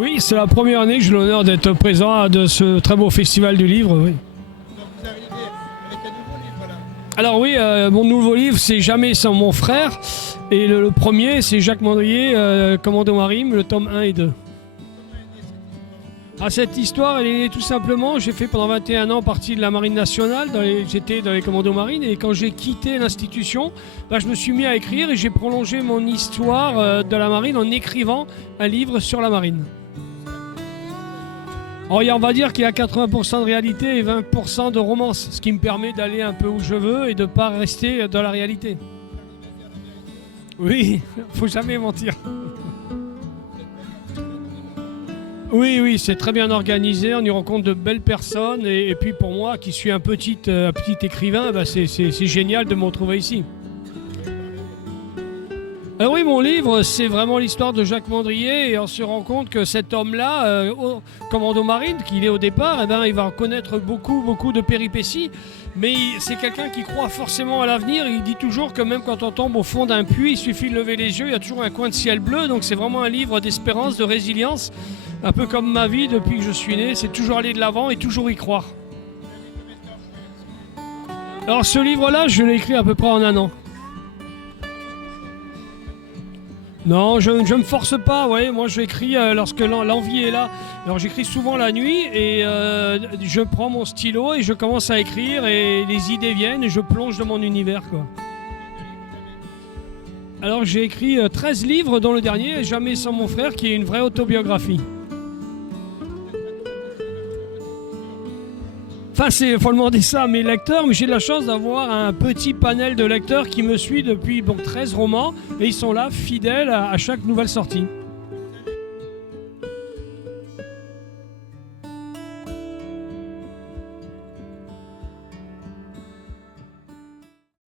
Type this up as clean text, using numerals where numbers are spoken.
Oui, c'est la première année que j'ai l'honneur d'être présent de ce très beau festival du livre. Oui. Donc vous arrivez avec un nouveau livre là. Alors oui, mon nouveau livre, c'est Jamais sans mon frère. Et le premier, c'est Jacques Mandrier, Commando Marine, le tome 1 et 2. Ah, cette histoire, elle est née tout simplement. J'ai fait pendant 21 ans partie de la Marine nationale. J'étais dans les commandos marines. Et quand j'ai quitté l'institution, je me suis mis à écrire et j'ai prolongé mon histoire de la marine en écrivant un livre sur la marine. Alors, on va dire qu'il y a 80% de réalité et 20% de romance, ce qui me permet d'aller un peu où je veux et de ne pas rester dans la réalité. Oui, faut jamais mentir. Oui, c'est très bien organisé, on y rencontre de belles personnes et puis pour moi qui suis un petit écrivain, c'est génial de me retrouver ici. Alors oui, mon livre, c'est vraiment l'histoire de Jacques Mandrier et on se rend compte que cet homme-là, au commando marine, qu'il est au départ, il va connaître beaucoup de péripéties, mais c'est quelqu'un qui croit forcément à l'avenir. Il dit toujours que même quand on tombe au fond d'un puits, il suffit de lever les yeux, il y a toujours un coin de ciel bleu, donc c'est vraiment un livre d'espérance, de résilience, un peu comme ma vie depuis que je suis né, c'est toujours aller de l'avant et toujours y croire. Alors ce livre-là, je l'ai écrit à peu près en un an. Non, je me force pas, ouais. Moi j'écris lorsque l'envie est là. Alors j'écris souvent la nuit et je prends mon stylo et je commence à écrire et les idées viennent et je plonge dans mon univers, quoi. Alors j'ai écrit 13 livres dont le dernier, Jamais sans mon frère, qui est une vraie autobiographie. Enfin, il faut demander ça à mes lecteurs, mais j'ai de la chance d'avoir un petit panel de lecteurs qui me suit depuis 13 romans et ils sont là, fidèles à chaque nouvelle sortie.